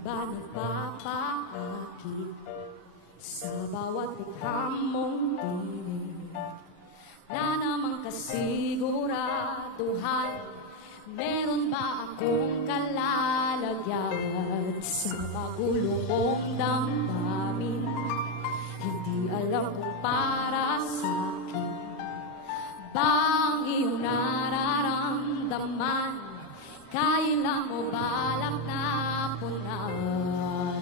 ba nagpapaakit sa bawat likham mong tinig? Na namang kasiguraduhan, meron ba akong kalalagyan sa magulo mong damdamin? Hindi alam kung para sa'kin ba ang iyong nararamdaman? Kailan mo balak na punanan?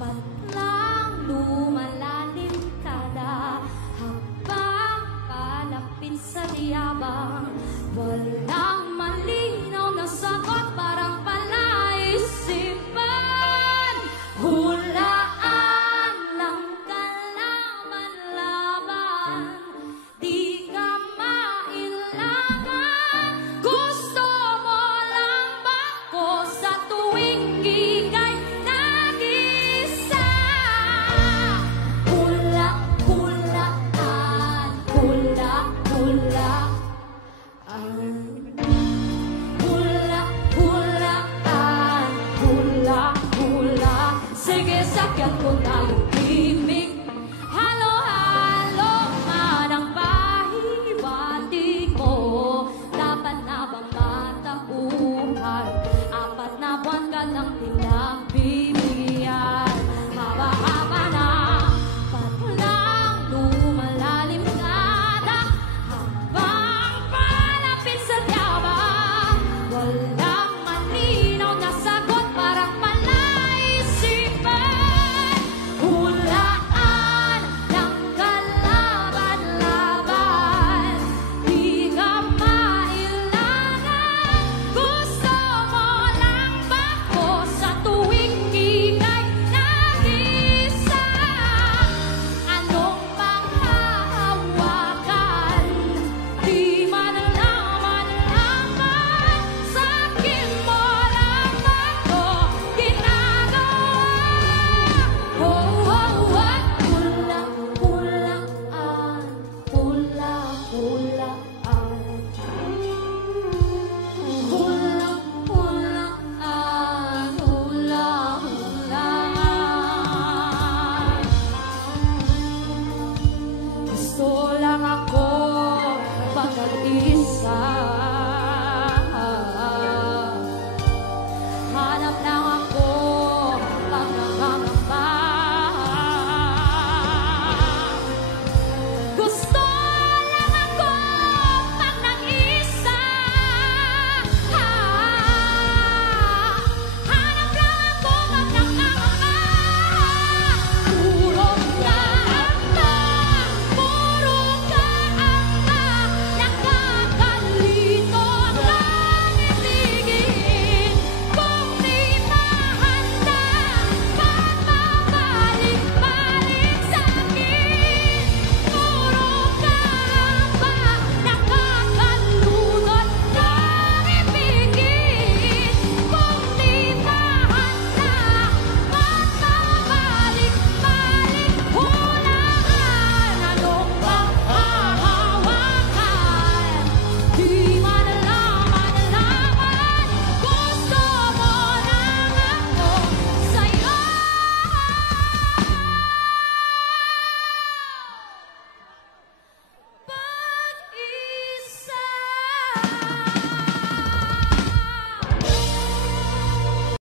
Ba't lang lumalalim kada habang palapit sa diyabang? Wala